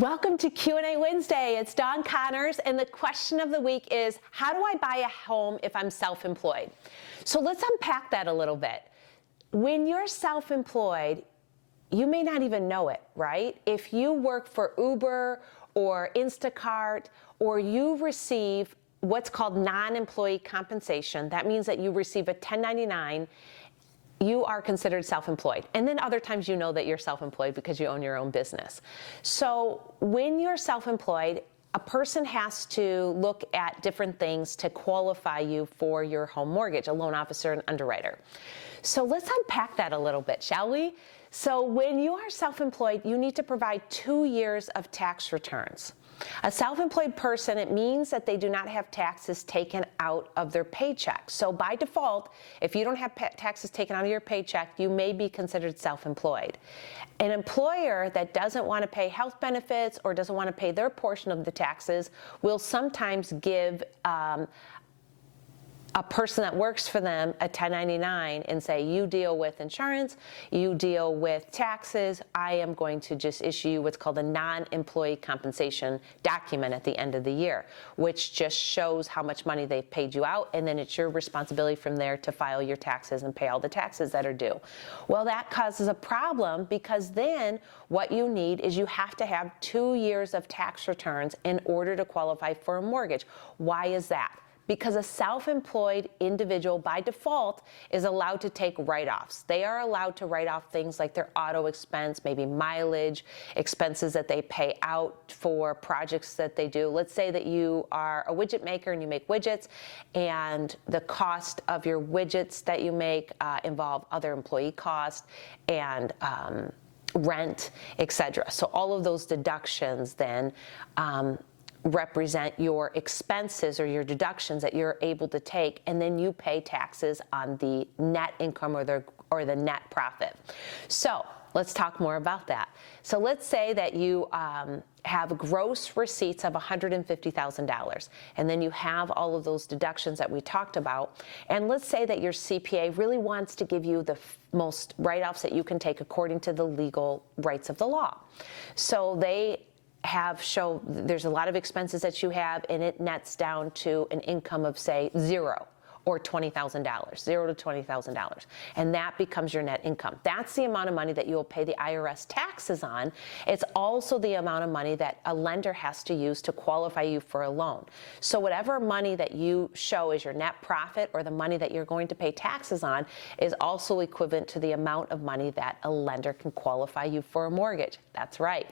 Welcome to Q&A Wednesday. It's Dawn Connors, and the question of the week is, how do I buy a home if I'm self-employed? So let's unpack that a little bit. When you're self-employed, you may not even know it, right? If you work for Uber or Instacart, or you receive what's called non-employee compensation, that means that you receive a 1099, you are considered self-employed. And then other times you know that you're self-employed because you own your own business. So when you're self-employed, a person has to look at different things to qualify you for your home mortgage, a loan officer and underwriter. So let's unpack that a little bit, shall we? So when you are self-employed, you need to provide 2 years of tax returns. A self-employed person, it means that they do not have taxes taken out of their paycheck. So by default, if you don't have taxes taken out of your paycheck, you may be considered self-employed. An employer that doesn't want to pay health benefits or doesn't want to pay their portion of the taxes will sometimes give a person that works for them a 1099 and say, you deal with insurance, you deal with taxes, I am going to just issue you what's called a non-employee compensation document at the end of the year, which just shows how much money they've paid you out, and then it's your responsibility from there to file your taxes and pay all the taxes that are due. Well, that causes a problem because then what you need is you have to have 2 years of tax returns in order to qualify for a mortgage. Why is that? Because a self-employed individual by default is allowed to take write-offs. They are allowed to write off things like their auto expense, maybe mileage, expenses that they pay out for projects that they do. Let's say that you are a widget maker and you make widgets, and the cost of your widgets that you make involve other employee costs and rent, etc. So all of those deductions then represent your expenses or your deductions that you're able to take, and then you pay taxes on the net income or the net profit. So let's talk more about that. So let's say that you have gross receipts of $150,000, and then you have all of those deductions that we talked about, and let's say that your CPA really wants to give you the most write-offs that you can take according to the legal rights of the law. So they there's a lot of expenses that you have, and it nets down to an income of, say, $0 or $20,000, $0 to $20,000, and that becomes your net income. That's the amount of money that you will pay the IRS taxes on. It's also the amount of money that a lender has to use to qualify you for a loan. So whatever money that you show as your net profit or the money that you're going to pay taxes on is also equivalent to the amount of money that a lender can qualify you for a mortgage. That's right.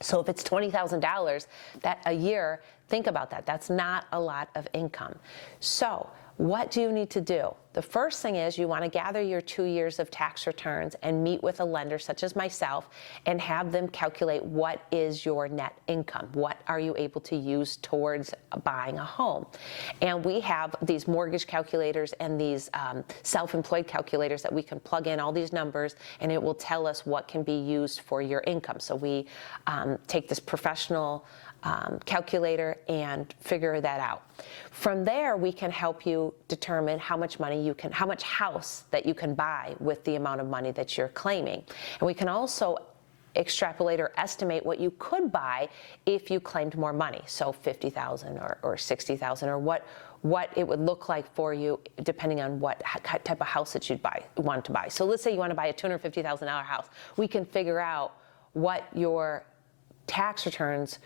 So if it's $20,000 that a year, think about that. That's not a lot of income. So what do you need to do? The first thing is you want to gather your 2 years of tax returns and meet with a lender such as myself and have them calculate what is your net income. What are you able to use towards buying a home? And we have these mortgage calculators and these self-employed calculators that we can plug in all these numbers, and it will tell us what can be used for your income. So we take this professional calculator and figure that out. From there, we can help you determine how much money how much house that you can buy with the amount of money that you're claiming. And we can also extrapolate or estimate what you could buy if you claimed more money. So $50,000 or $60,000 or what it would look like for you depending on what type of house that you'd want to buy. So let's say you want to buy a $250,000 house. We can figure out what your tax returns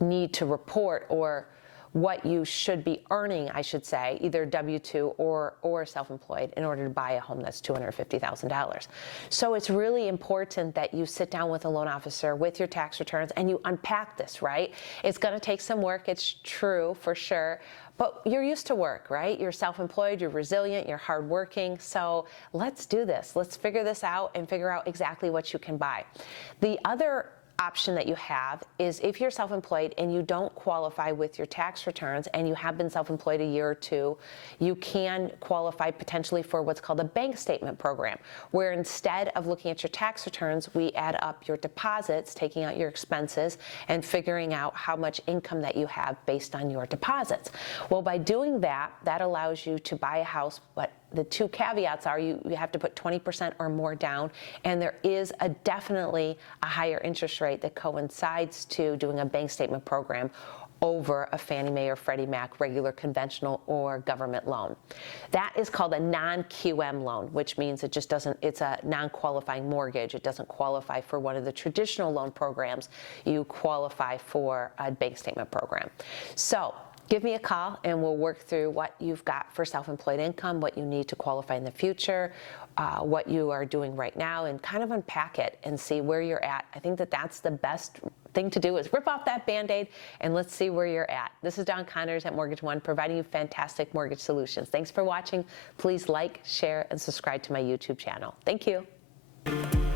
need to report, or what you should be earning, I should say, either W-2 or self-employed, in order to buy a home that's $250,000. So it's really important that you sit down with a loan officer with your tax returns and you unpack this, right? It's going to take some work, it's true, for sure, but you're used to work, right? You're self-employed, you're resilient, you're hardworking, so let's do this. Let's figure this out and figure out exactly what you can buy. The other option that you have is if you're self-employed and you don't qualify with your tax returns and you have been self-employed a year or two, you can qualify potentially for what's called a bank statement program, where instead of looking at your tax returns, we add up your deposits, taking out your expenses, and figuring out how much income that you have based on your deposits. Well, by doing that, that allows you to buy a house, but the two caveats are you have to put 20% or more down, and there is definitely a higher interest rate that coincides to doing a bank statement program over a Fannie Mae or Freddie Mac regular conventional or government loan. That is called a non-QM loan, which means it just doesn't, it's a non-qualifying mortgage. It doesn't qualify for one of the traditional loan programs. You qualify for a bank statement program. So give me a call and we'll work through what you've got for self-employed income, what you need to qualify in the future, what you are doing right now, and kind of unpack it and see where you're at. I think that that's the best thing to do, is rip off that Band-Aid and let's see where you're at. This is Dawn Connors at MortgageOne, providing you fantastic mortgage solutions. Thanks for watching. Please like, share, and subscribe to my YouTube channel. Thank you.